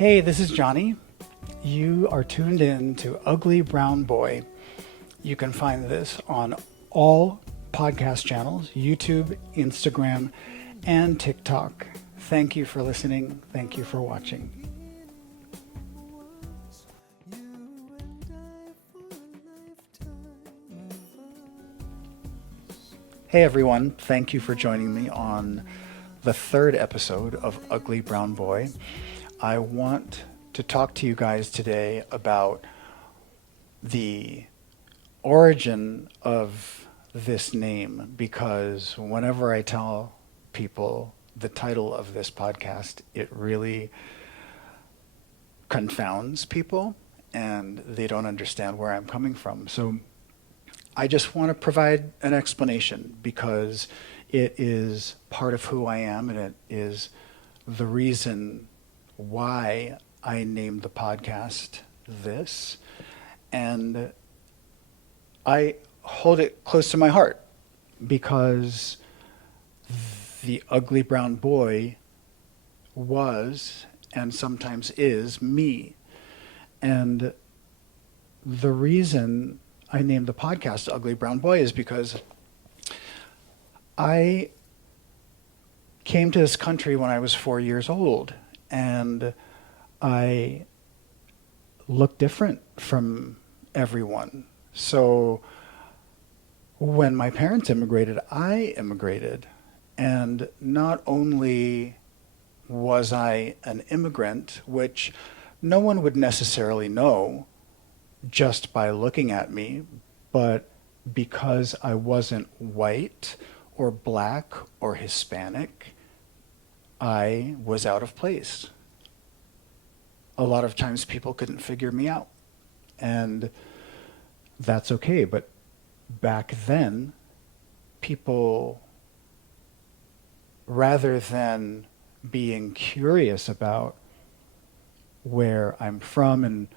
Hey, this is Johnny. You are tuned in to Ugly Brown Boy. You can find this on all podcast channels, YouTube, Instagram, and TikTok. Thank you for listening. Thank you for watching. Hey everyone, thank you for joining me on the third episode of Ugly Brown Boy. I want to talk to you guys today about the origin of this name, because whenever I tell people the title of this podcast, it really confounds people and they don't understand where I'm coming from. So I just want to provide an explanation because it is part of who I am, and it is the reason why I named the podcast this. And I hold it close to my heart because the ugly brown boy was and sometimes is me. And the reason I named the podcast Ugly Brown Boy is because I came to this country when I was 4 years old, and I look different from everyone. So when my parents immigrated, I immigrated. And not only was I an immigrant, which no one would necessarily know just by looking at me, but because I wasn't white or black or Hispanic, I was out of place. A lot of times people couldn't figure me out, and that's okay. But back then, people, rather than being curious about where I'm from and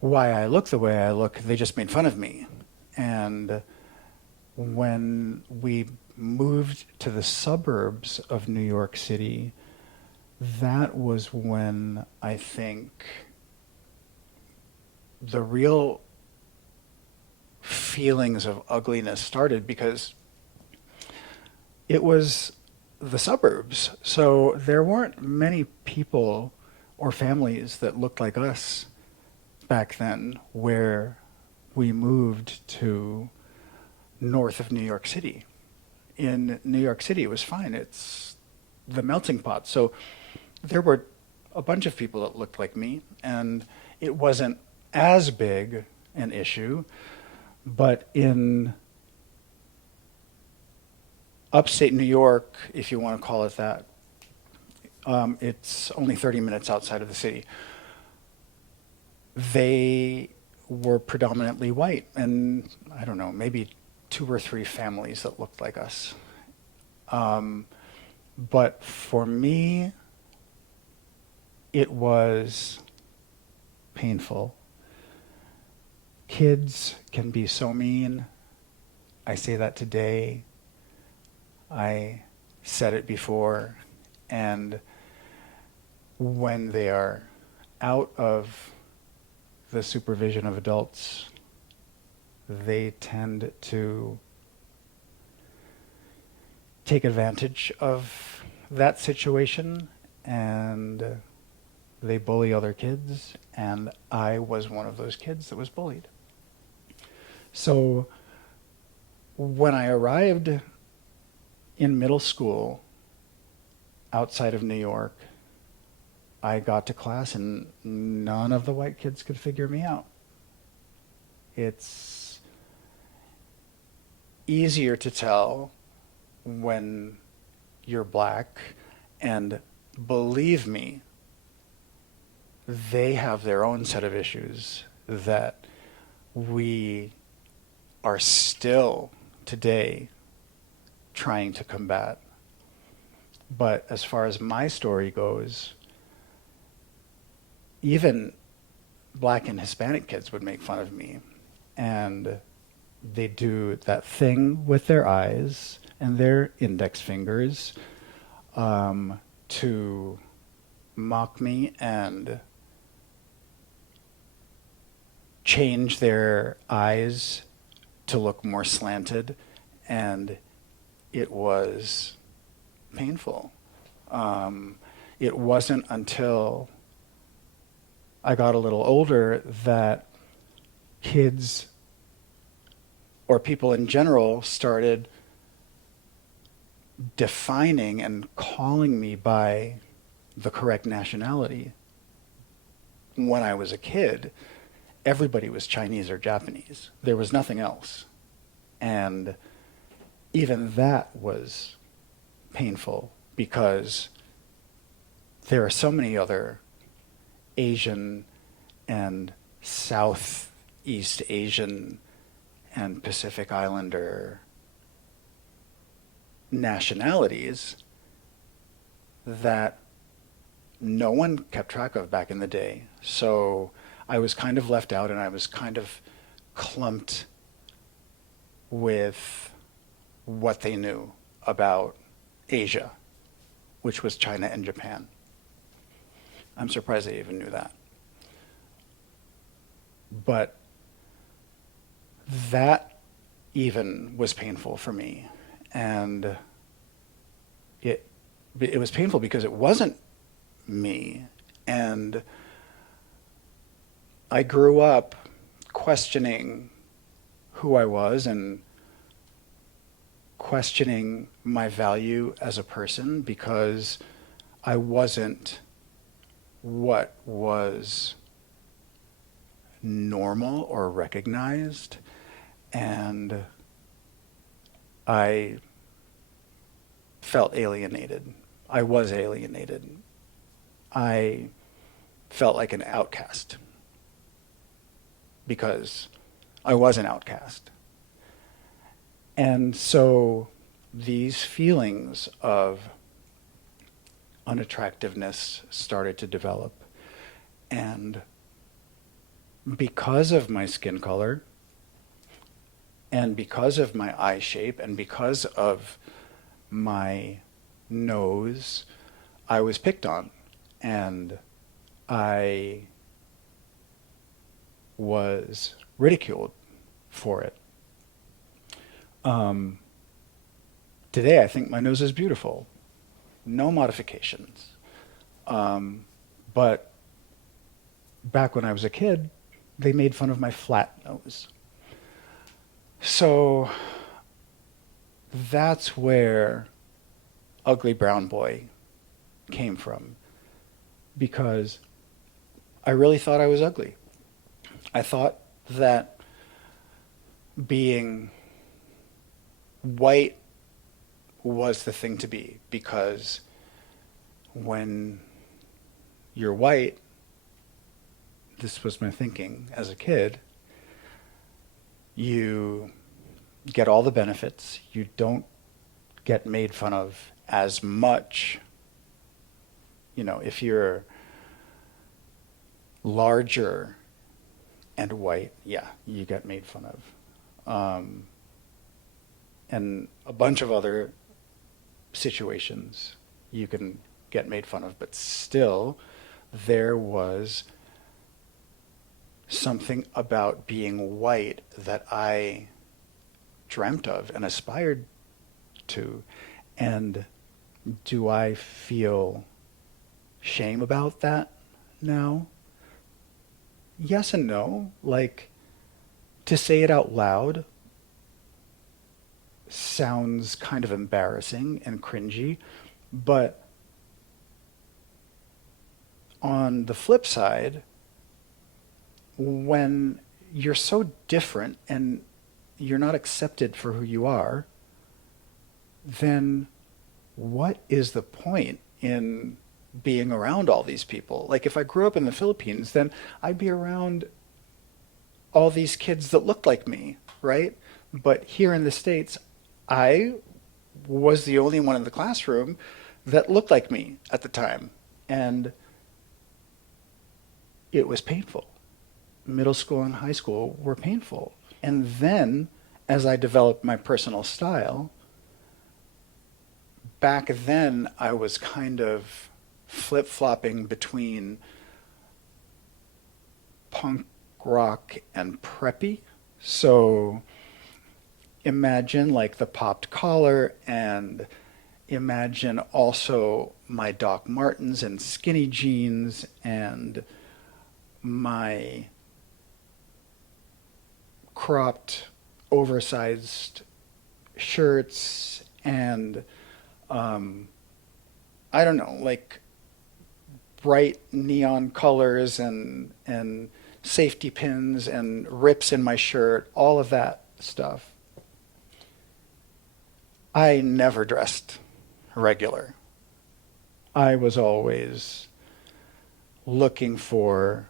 why I look the way I look, they just made fun of me. And when we moved to the suburbs of New York City, that was when I think the real feelings of ugliness started, because it was the suburbs. So there weren't many people or families that looked like us back then where we moved to north of New York City. In New York City, it was fine. It's the melting pot. So there were a bunch of people that looked like me, and it wasn't as big an issue. But in upstate New York, if you want to call it that, it's only 30 minutes outside of the city. They were predominantly white, and I don't know, maybe 2 or 3 families that looked like us. But for me, it was painful. Kids can be so mean. I say that today. I said it before. And when they are out of the supervision of adults, they tend to take advantage of that situation, and they bully other kids, and I was one of those kids that was bullied. So when I arrived in middle school outside of New York, I got to class and none of the white kids could figure me out. It's easier to tell when you're black, and believe me, they have their own set of issues that we are still today trying to combat. But as far as my story goes, even black and Hispanic kids would make fun of me, and they do that thing with their eyes and their index fingers to mock me and change their eyes to look more slanted, and it was painful. Um, it wasn't until I got a little older that kids or people in general started defining and calling me by the correct nationality. When I was a kid, everybody was Chinese or Japanese. There was nothing else. And even that was painful because there are so many other Asian and Southeast Asian and Pacific Islander nationalities that no one kept track of back in the day. So I was kind of left out and I was kind of clumped with what they knew about Asia, which was China and Japan. I'm surprised they even knew that. But that even was painful for me. And it was painful because it wasn't me. And I grew up questioning who I was and questioning my value as a person because I wasn't what was normal or recognized. And I felt alienated. I was alienated. I felt like an outcast because I was an outcast. And so these feelings of unattractiveness started to develop. And because of my skin color, and because of my eye shape, and because of my nose, I was picked on. And I was ridiculed for it. Today, I think my nose is beautiful. No modifications. But back when I was a kid, they made fun of my flat nose. So that's where Ugly Brown Boy came from, because I really thought I was ugly. I thought that being white was the thing to be, because when you're white, this was my thinking as a kid, you get all the benefits, you don't get made fun of as much. You know, if you're larger and white, yeah, you get made fun of. And a bunch of other situations you can get made fun of, but still there was something about being white that I dreamt of and aspired to. And do I feel shame about that now? Yes and no. Like, to say it out loud sounds kind of embarrassing and cringy, but on the flip side, when you're so different and you're not accepted for who you are, then what is the point in being around all these people? Like, if I grew up in the Philippines, then I'd be around all these kids that looked like me, right? But here in the States, I was the only one in the classroom that looked like me at the time. And it was painful. Middle school and high school were painful. And then, as I developed my personal style, back then I was kind of flip-flopping between punk rock and preppy. So imagine like the popped collar, and imagine also my Doc Martens and skinny jeans and my cropped, oversized shirts and I don't know, like bright neon colors and safety pins and rips in my shirt, all of that stuff. I never dressed regular. I was always looking for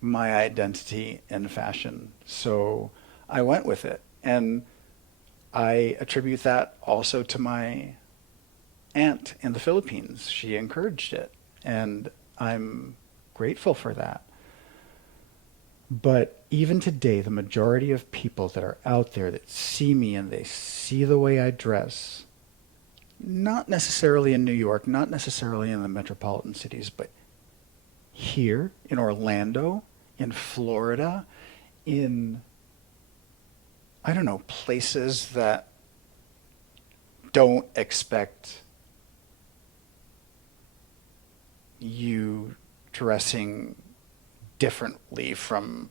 my identity in fashion. So I went with it. And I attribute that also to my aunt in the Philippines. She encouraged it. And I'm grateful for that. But even today, the majority of people that are out there that see me and they see the way I dress, not necessarily in New York, not necessarily in the metropolitan cities, but here in Orlando, in Florida, in, I don't know, places that don't expect you dressing differently from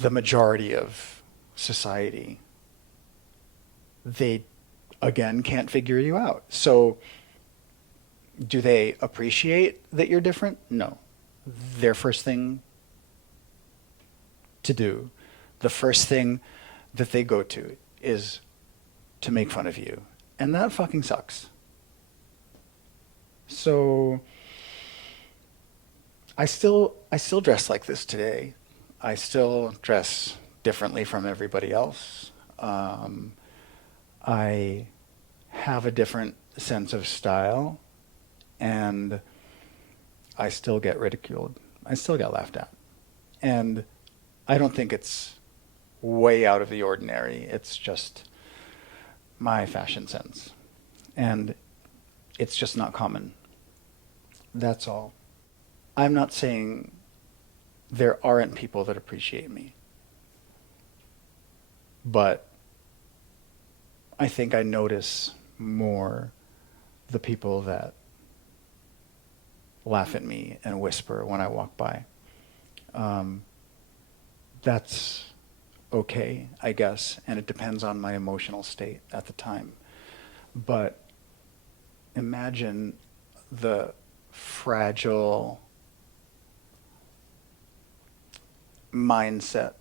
the majority of society. They, again, can't figure you out. So, do they appreciate that you're different? No. Their first thing to do, the first thing that they go to is to make fun of you. And that fucking sucks. So I still dress like this today. I still dress differently from everybody else. I have a different sense of style, and I still get ridiculed. I still get laughed at. And I don't think it's way out of the ordinary. It's just my fashion sense. And it's just not common. That's all. I'm not saying there aren't people that appreciate me, but I think I notice more the people that laugh at me and whisper when I walk by. That's okay, I guess, and it depends on my emotional state at the time. But imagine the fragile mindset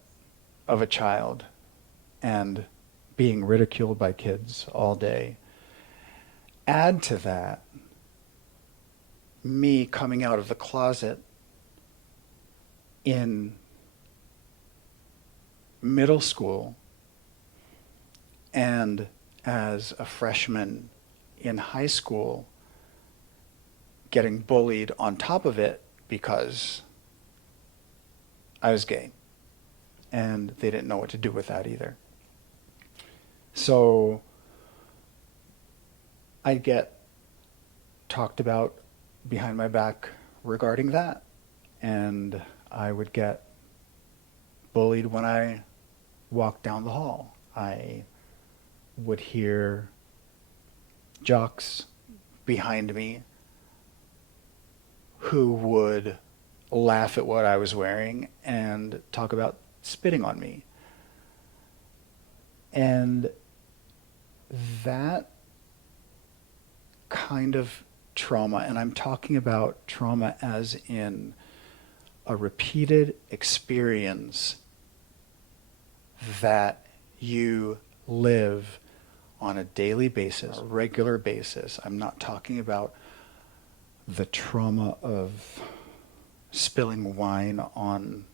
of a child and being ridiculed by kids all day. Add to that me coming out of the closet in middle school and as a freshman in high school getting bullied on top of it because I was gay. And they didn't know what to do with that either. So I'd get talked about behind my back regarding that. And I would get bullied when I walked down the hall. I would hear jocks behind me who would laugh at what I was wearing and talk about spitting on me. And that kind of trauma, and I'm talking about trauma as in a repeated experience that you live on a daily basis, a regular basis. I'm not talking about the trauma of spilling wine on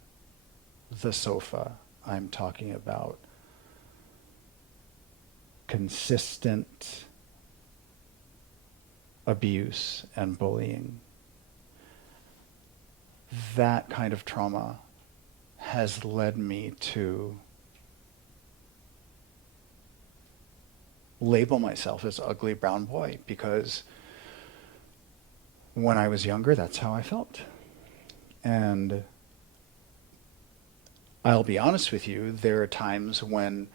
the sofa. I'm talking about consistent abuse and bullying. That kind of trauma has led me to label myself as ugly brown boy because when I was younger, that's how I felt. And I'll be honest with you, there are times when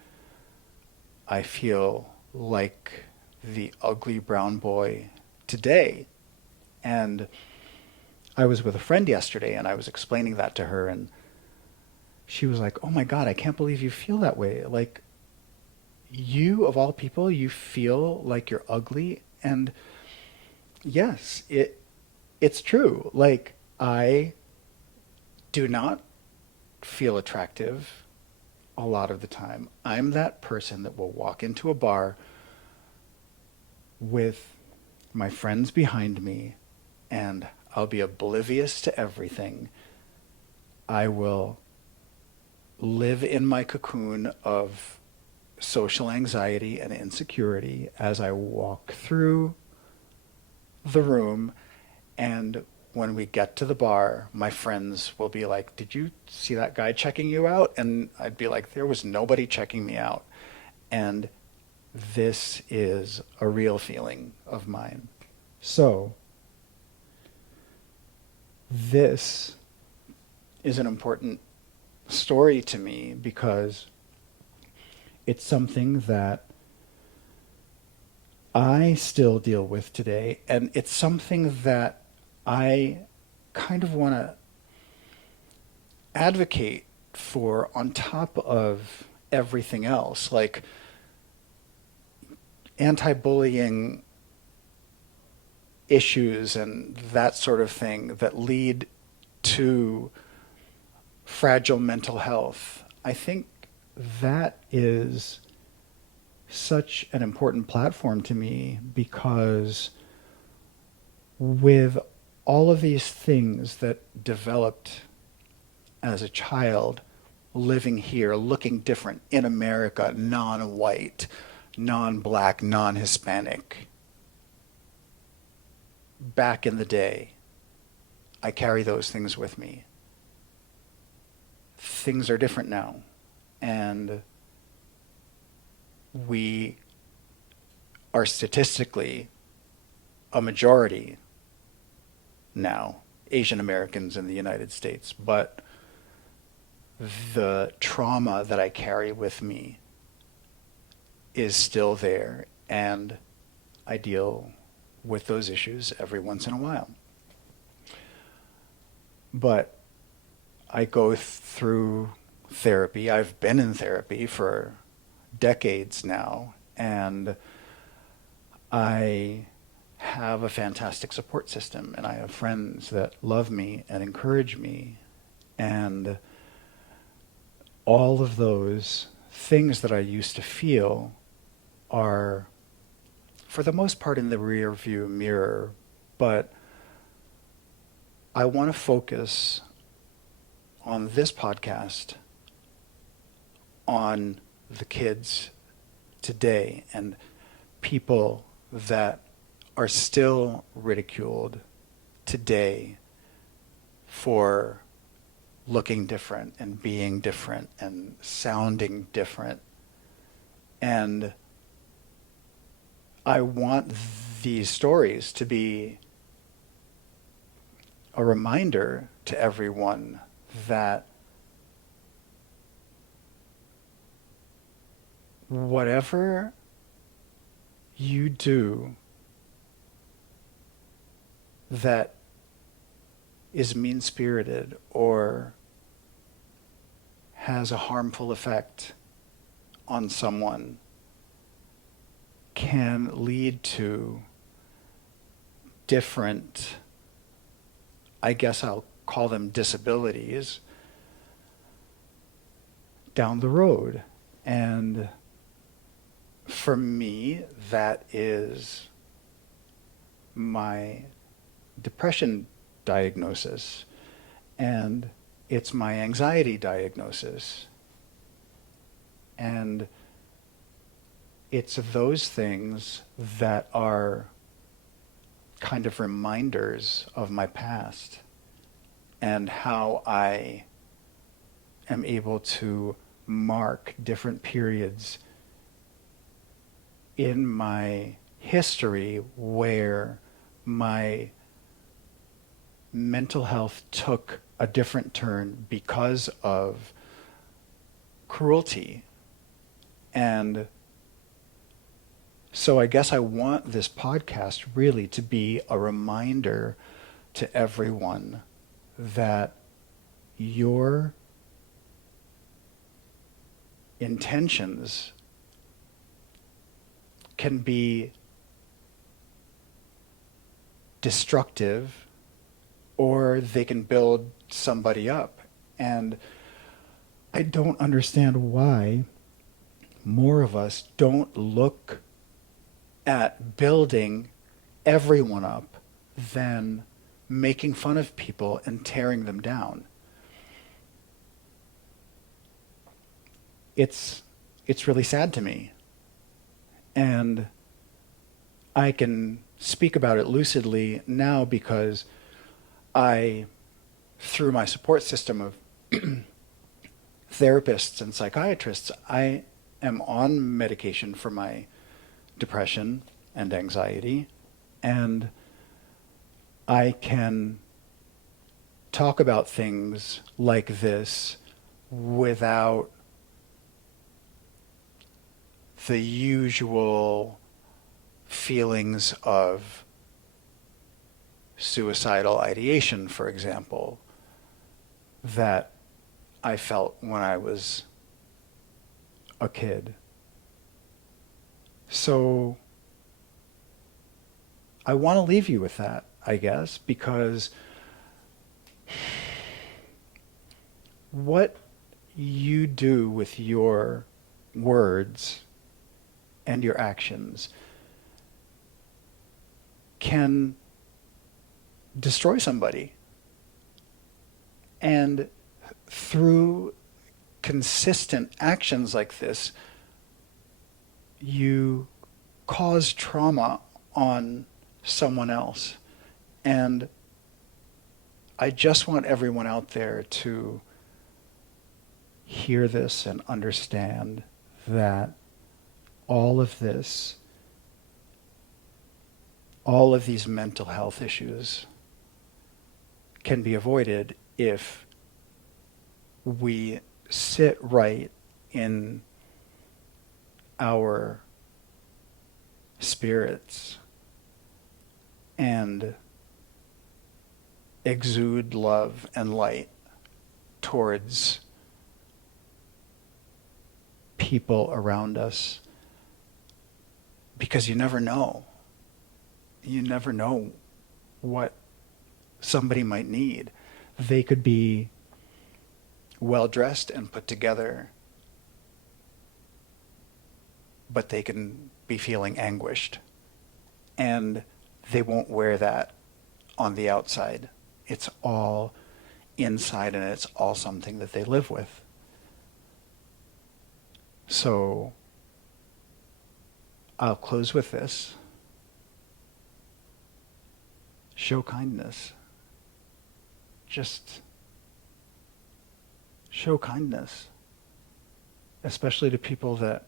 I feel like the ugly brown boy today. And I was with a friend yesterday and I was explaining that to her, and she was like, "Oh my God, I can't believe you feel that way. Like, you, of all people, you feel like you're ugly." And yes, it's true. Like, I do not feel attractive a lot of the time. I'm that person that will walk into a bar with my friends behind me and I'll be oblivious to everything. I will live in my cocoon of social anxiety and insecurity as I walk through the room. And when we get to the bar, my friends will be like, "Did you see that guy checking you out?" And I'd be like, "There was nobody checking me out." And this is a real feeling of mine. So, this is an important story to me because it's something that I still deal with today, and it's something that I kind of want to advocate for on top of everything else, like anti-bullying issues and that sort of thing that lead to fragile mental health. I think that is such an important platform to me because with all of these things that developed as a child, living here, looking different in America, non-white, non-black, non-Hispanic, back in the day, I carry those things with me. Things are different now, and we are statistically a majority now, Asian Americans in the United States, but the trauma that I carry with me is still there, and I deal with those issues every once in a while. But I go through therapy. I've been in therapy for decades now, and I have a fantastic support system, and I have friends that love me and encourage me, and all of those things that I used to feel are, for the most part, in the rear view mirror. But I want to focus on this podcast on the kids today and people that are still ridiculed today for looking different and being different and sounding different. And I want these stories to be a reminder to everyone that whatever you do that is mean-spirited or has a harmful effect on someone can lead to different, I guess I'll call them disabilities, down the road. And for me, that is my depression diagnosis, and it's my anxiety diagnosis. And it's those things that are kind of reminders of my past and how I am able to mark different periods in my history where my mental health took a different turn because of cruelty. And so I guess I want this podcast really to be a reminder to everyone that your intentions can be destructive, or they can build somebody up. And I don't understand why more of us don't look at building everyone up than making fun of people and tearing them down. It's really sad to me. And I can speak about it lucidly now because I, through my support system of therapists and psychiatrists, I am on medication for my depression and anxiety, and I can talk about things like this without the usual feelings of suicidal ideation, for example, that I felt when I was a kid. So I want to leave you with that, I guess, because what you do with your words and your actions can destroy somebody. And through consistent actions like this, you cause trauma on someone else. And I just want everyone out there to hear this and understand that all of this, all of these mental health issues can be avoided if we sit right in our spirits and exude love and light towards people around us, because you never know. You never know what somebody might need. They could be well dressed and put together, but they can be feeling anguished, and they won't wear that on the outside. It's all inside, and it's all something that they live with. So I'll close with this. Show kindness. Just show kindness, especially to people that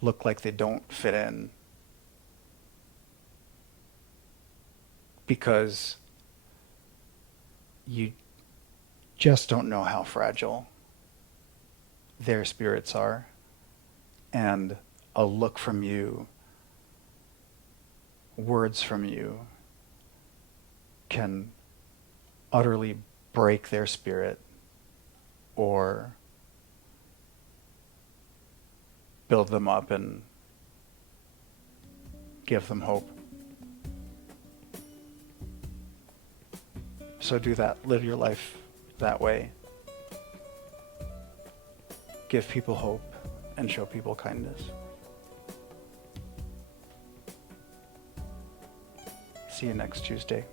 look like they don't fit in, because you just don't know how fragile their spirits are, and a look from you, words from you, can utterly break their spirit or build them up and give them hope. So do that. Live your life that way. Give people hope and show people kindness. See you next Tuesday.